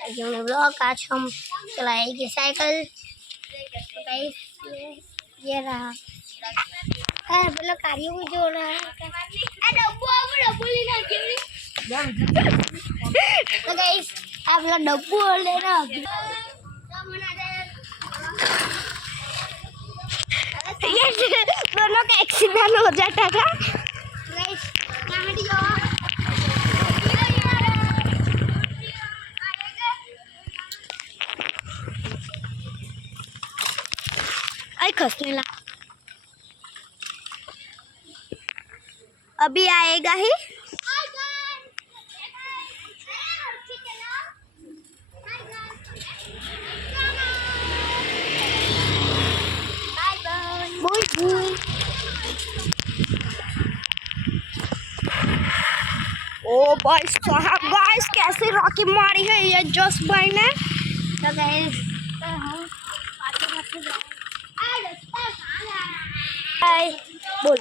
हमने ब्लॉग आज हम चलाएंगे साइकिल। तो गाइस ये रहा है बोलो कार्यों को जोड़ रहा है। तो गाइस आप लोग डब्बू ले रहा ये दोनों का एक्सीडेंट हो जाता था। गाइस आई खसने ला अभी आएगा ही। ओ भाई साहब गाइस कैसे रॉकी मारी है ये जोश भाई ने। तो गाइस हम बोल